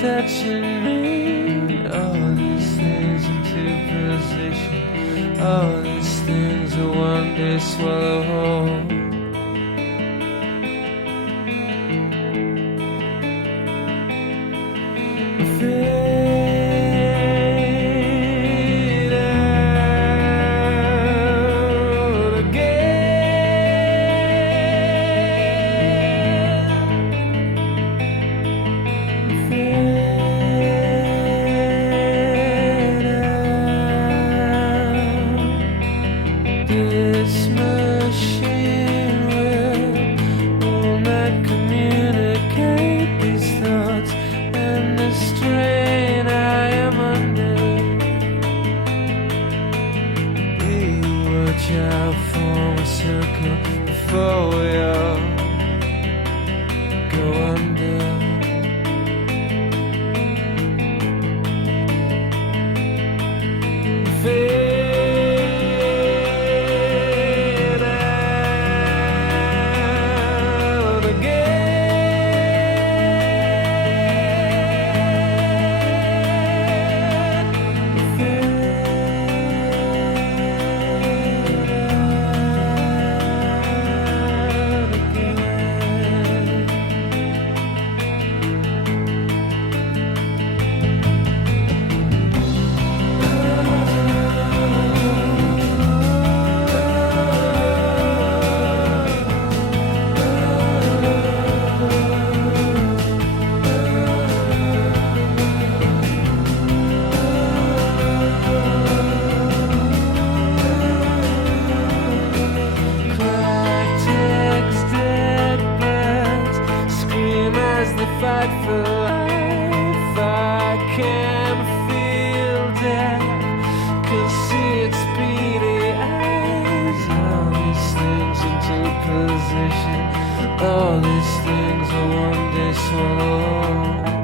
touching me. All these things into position. All these things are one day swallow whole. This machine will not communicate these thoughts and the strain I am under. We watch out, form a circle before we all go under. Fight for life, I can feel death, can see its beady eyes. All these things into position, all these things will one day swallow.